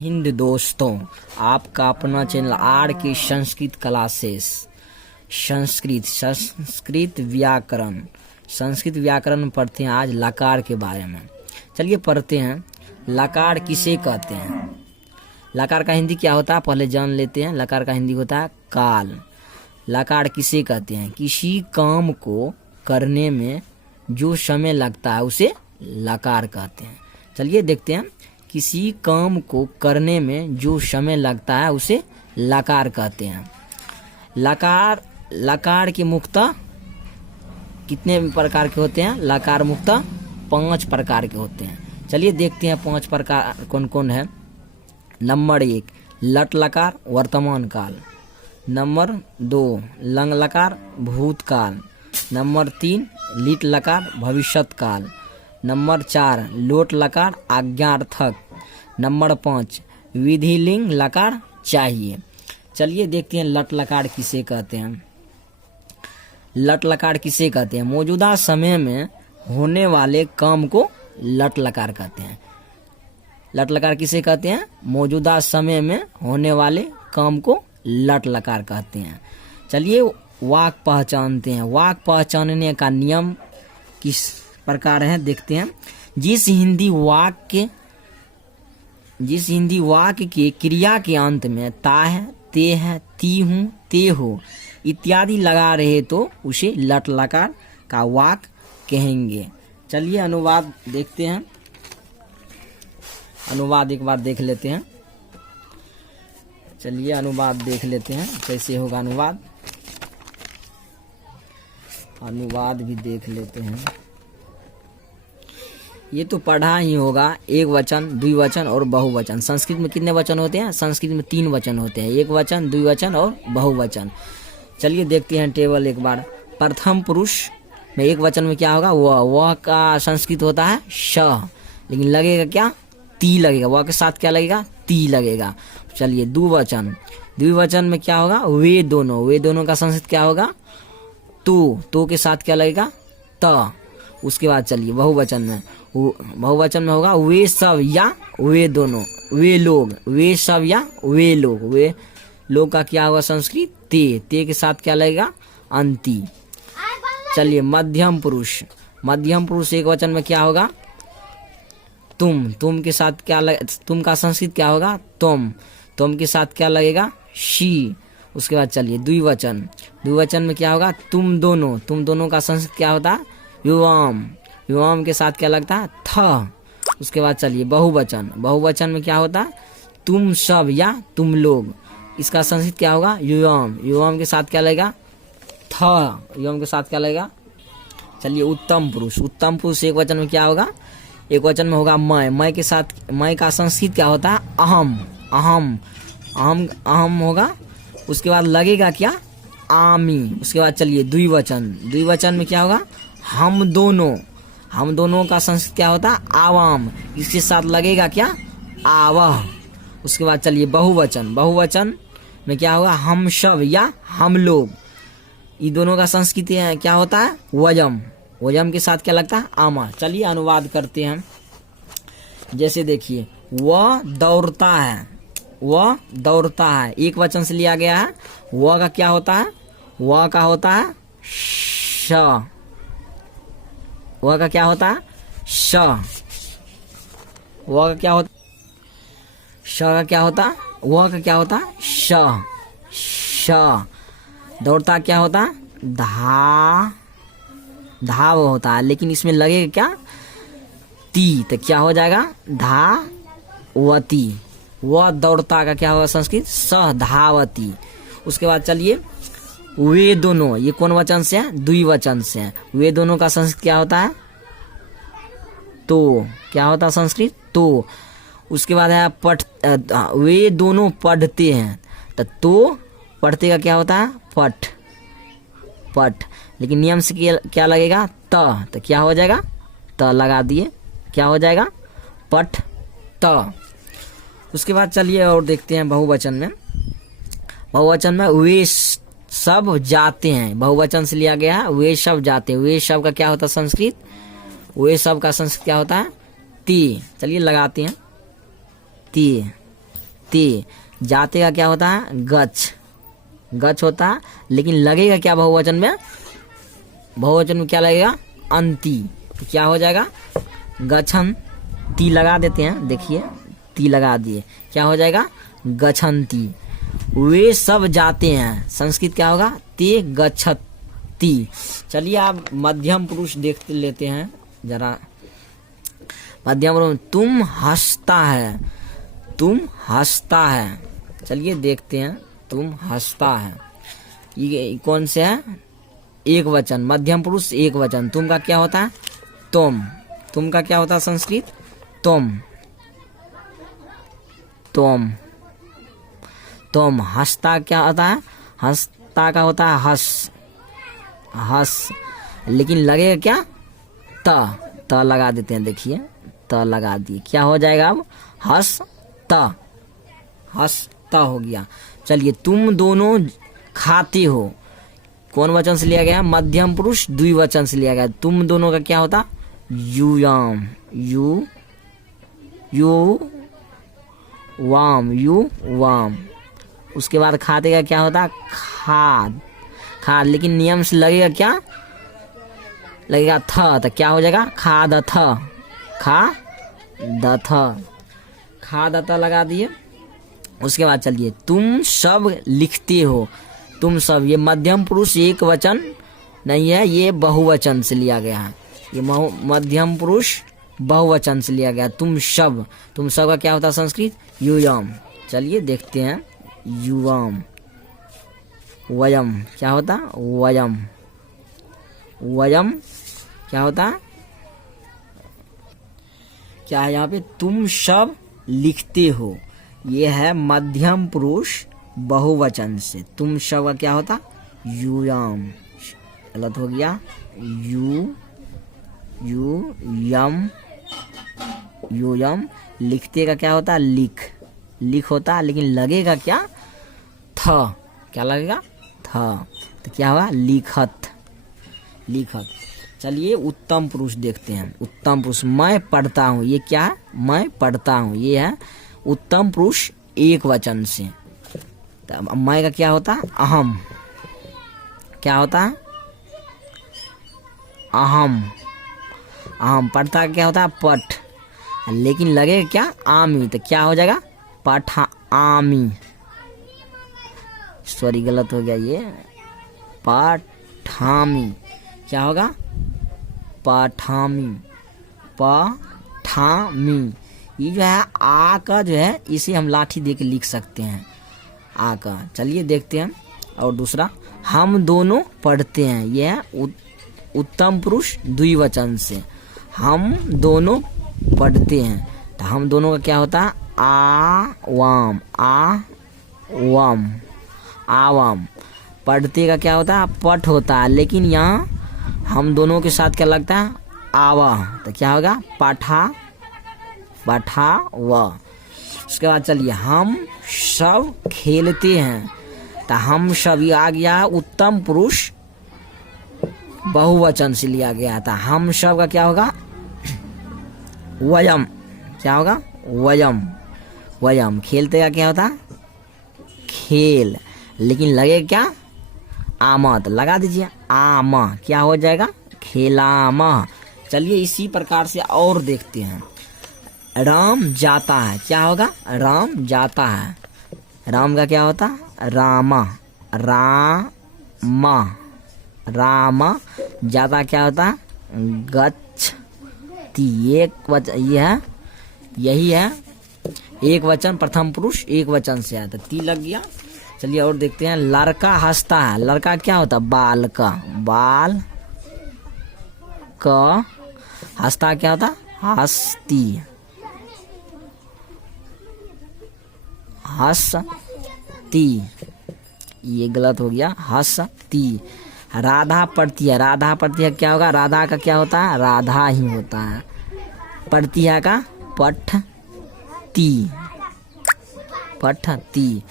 हिंद दोस्तों, आपका अपना चैनल आर के संस्कृत क्लासेस। संस्कृत व्याकरण पढ़ते हैं आज लकार के बारे में। चलिए पढ़ते हैं। लकार किसे कहते हैं? लकार का हिंदी क्या होता है पहले जान लेते हैं। लकार का हिंदी होता है काल। लकार किसे कहते हैं? किसी काम को करने में जो समय लगता है उसे लकार कहते हैं। चलिए देखते हैं। किसी काम को करने में जो समय लगता है उसे लकार कहते हैं। लकार के मुक्तः कितने प्रकार के होते हैं? लकार मुक्तः 5 प्रकार के होते हैं। चलिए देखते हैं 5 प्रकार कौन कौन है। नंबर 1 लट लकार वर्तमान काल। नंबर 2 लंग लकार भूतकाल। नंबर 3 लिट लकार भविष्यत काल। नंबर 4 लोट लकार आज्ञार्थक। नंबर 5 विधिलिंग लकार चाहिए। चलिए देखते हैं लट लकार किसे कहते हैं। लट लकार किसे कहते हैं? मौजूदा समय में होने वाले काम को लट लकार कहते हैं। लट लकार किसे कहते हैं? मौजूदा समय में होने वाले काम को लट लकार कहते हैं। चलिए वाक पहचानते हैं। वाक पहचानने का नियम किस प्रकार है देखते हैं। जिस हिंदी वाक्य के क्रिया के अंत में ता है, ते है, ती हूँ, ते हो इत्यादि लगा रहे तो उसे लट लकार का वाक कहेंगे। चलिए अनुवाद देखते हैं। अनुवाद एक बार देख लेते हैं। चलिए अनुवाद देख लेते हैं कैसे होगा अनुवाद। अनुवाद भी देख लेते हैं। ये तो पढ़ा ही होगा। एक वचन, द्विवचन और बहुवचन। संस्कृत में कितने वचन होते हैं? संस्कृत में 3 वचन होते हैं। एक वचन, द्विवचन और बहुवचन। चलिए देखते हैं टेबल एक बार। प्रथम पुरुष में एक वचन में क्या होगा? वह का संस्कृत होता है श, लेकिन लगेगा क्या? ती लगेगा। वह के साथ क्या लगेगा? ती लगेगा। चलिए द्विवचन में क्या होगा? वे दोनों का संस्कृत क्या होगा? तो के साथ क्या लगेगा? त। उसके बाद चलिए बहुवचन में होगा वे सब या वे दोनों, वे लोग, वे सब या वे लोग। वे लोग का क्या होगा संस्कृत? ते के साथ क्या लगेगा? अंति। चलिए मध्यम पुरुष एक वचन में क्या होगा? तुम के साथ क्या तुम का संस्कृत क्या होगा? तुम के साथ क्या लगेगा? शी। उसके बाद चलिए द्विवचन में क्या होगा? तुम दोनों का संस्कृत क्या होता है? युवाम के साथ क्या लगता है? थ। उसके बाद चलिए बहुवचन में क्या होता है? तुम सब या तुम लोग। इसका संस्कृत क्या होगा? युवाम के साथ क्या लगेगा? थ। युवाम के साथ क्या लगेगा? चलिए उत्तम पुरुष एक वचन में क्या होगा? एक वचन में होगा मैं के साथ मैं का संस्कृत क्या होता है? अहम होगा। उसके बाद लगेगा क्या? आमी। उसके बाद चलिए द्विवचन में क्या होगा? हम दोनों का संस्कृत क्या होता है? आवाम। इसके साथ लगेगा क्या? आवह। उसके बाद चलिए बहुवचन में क्या होगा? हम सब या हम लोग। ये दोनों का संस्कृत क्या होता है? वजम के साथ क्या लगता है? आमा। चलिए अनुवाद करते हैं। जैसे देखिए वह दौड़ता है एक वचन से लिया गया है। वह का क्या होता है? वह का होता है श। वह का क्या होता है? श। वह का क्या होता? श का क्या होता? वह का क्या होता? श। दौड़ता क्या होता? धाव होता है, लेकिन इसमें लगेगा क्या? ती। तो क्या हो जाएगा? धावती। वह दौड़ता का क्या होगा संस्कृत? सह धावती। उसके बाद चलिए वे दोनों, ये कौन वचन से है? द्विवचन से है। वे दोनों का संस्कृत क्या होता है? तो। क्या होता है संस्कृत? तो। उसके बाद है वे दोनों पढ़ते हैं। तो पढ़ते का क्या होता है? पठ। लेकिन नियम से क्या लगेगा? तो क्या हो जाएगा? त लगा दिए, क्या हो जाएगा? पठ त। उसके बाद चलिए और देखते हैं बहुवचन में वे सब जाते हैं। बहुवचन से लिया गया है वे सब जाते हैं। वे सब का क्या होता है संस्कृत? वे सब का संस्कृत क्या होता है? ती। चलिए लगाते हैं ती। ते, जाते का क्या होता है गच्छ, गच्छ होता है, लेकिन लगेगा क्या बहुवचन में, बहुवचन में क्या लगेगा अंति, तो क्या हो जाएगा गच्छन ती लगा देते हैं, देखिए ती लगा दिए, क्या हो जाएगा गच्छन्ति। वे सब जाते हैं, संस्कृत क्या होगा ते गच्छति। चलिए आप मध्यम पुरुष देख लेते हैं जरा, मध्यम पुरुष तुम हंसता है, तुम हंसता है, चलिए देखते हैं तुम हंसता है, ये कौन से है एक वचन, मध्यम पुरुष एक वचन, तुम का क्या होता है तुम, तुम का क्या होता है संस्कृत तुम, तुम, तुम, हंसता क्या होता है, हंसता का होता है हंस, हंस, लेकिन लगेगा क्या त लगा देते हैं, देखिए त लगा दिए, क्या हो जाएगा अब हंसता, हंसता हो गया। चलिए तुम दोनों खाते हो, कौन वचन से लिया गया मध्यम पुरुष द्विवचन से लिया गया, तुम दोनों का क्या होता यूयाम, यू यू वाम, यू वाम, उसके बाद खाते का क्या होता खाद, खाद, लेकिन नियम से लगेगा क्या लगेगा थ, तो क्या हो जाएगा खाद थ, खा द थ, खाद थ लगा दिए। उसके बाद चलिए तुम सब लिखते हो, तुम सब, ये मध्यम पुरुष एक वचन नहीं है, ये बहुवचन से लिया गया है, ये मध्यम पुरुष बहुवचन से लिया गया, तुम सब, तुम सब का क्या होता है संस्कृत यूयम। चलिए देखते हैं युवाम, वयम क्या होता वयम, वयम क्या होता क्या है यहाँ पे तुम सब लिखते हो, ये है मध्यम पुरुष बहुवचन से, तुम सब का क्या होता यूयाम, गलत हो गया यू यू यम, यूयम, लिखते का क्या होता लिख, लिख होता, लेकिन लगेगा क्या थ, क्या लगेगा थ, तो क्या हुआ लिखत, लिखत। चलिए उत्तम पुरुष देखते हैं, उत्तम पुरुष मैं पढ़ता हूँ, ये क्या है मैं पढ़ता हूँ, ये है उत्तम पुरुष एक वचन से, तो मैं का क्या होता अहम, क्या होता अहम, अहम, पढ़ता क्या होता पठ, लेकिन लगेगा क्या आमी, तो क्या हो जाएगा पठा आमी, सॉरी गलत हो गया ये पठामी, क्या होगा पठामी, पठामी, ये जो है आ का जो है इसे हम लाठी दे के लिख सकते हैं आ का। चलिए देखते हैं और दूसरा हम दोनों पढ़ते हैं, यह है उत्तम पुरुष द्विवचन से, हम दोनों पढ़ते हैं, तो हम दोनों का क्या होता है आवाम, आवाम, आवाम, पढ़ते का क्या होता है पठ होता है, लेकिन यहाँ हम दोनों के साथ क्या लगता है आवा, तो क्या होगा पठा, पठा व। उसके बाद चलिए हम सब खेलते हैं, तो हम सब ये आ गया उत्तम पुरुष बहुवचन से लिया गया था, हम सब का क्या होगा वयम, क्या होगा वयम, वयम, खेलते का क्या होता खेल, लेकिन लगे क्या आमा, तो लगा दीजिए आमा, क्या हो जाएगा खेलामा। चलिए इसी प्रकार से और देखते हैं, राम जाता है, क्या होगा राम जाता है, राम का क्या होता रामा, रामा, रामा, जाता क्या होता गच्छति, एक वचन, ये है यही है एक वचन, प्रथम पुरुष एक वचन से आया, तो ती लग गया। चलिए और देखते हैं लड़का हंसता है, लड़का क्या होता बाल का, बाल का, हंसता क्या होता हस्ती, हंसती, ये गलत हो गया हंसती। राधा पढ़ती है, राधा पढ़ती है क्या होगा राधा का क्या होता है राधा ही होता है, पढ़ती है का पठती, पठती।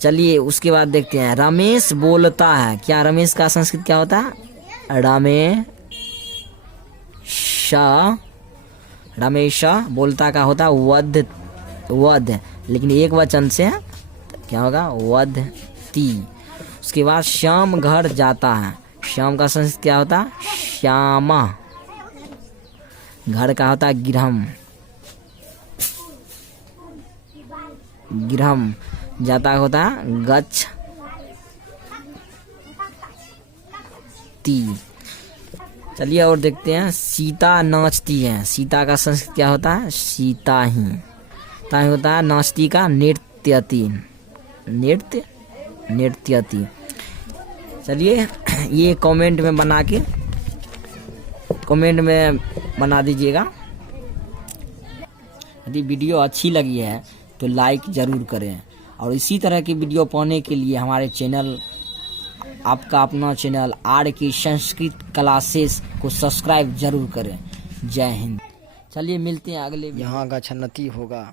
चलिए उसके बाद देखते हैं रमेश बोलता है, क्या रमेश का संस्कृत क्या होता है रमेश, रमेश, बोलता का होता वध, वध, लेकिन एक वचन से तो क्या होगा, वधती। उसके बाद श्याम घर जाता है, श्याम का संस्कृत क्या होता है, श्यामा। घर का होता है गृहम, गृहम। जाता होता है गच्छ ती। चलिए और देखते हैं, सीता नाचती है, सीता का संस्कृत क्या होता है, सीता ही। ताही होता है नाचती का नृत्यति, नृत्य नृत्यति। चलिए ये कमेंट में बना के कमेंट में बना दीजिएगा। यदि वीडियो अच्छी लगी है तो लाइक ज़रूर करें, और इसी तरह की वीडियो पाने के लिए हमारे चैनल, आपका अपना चैनल RK संस्कृत क्लासेस को सब्सक्राइब जरूर करें। जय हिंद। चलिए मिलते हैं अगले। यहाँ का छन्नति होगा।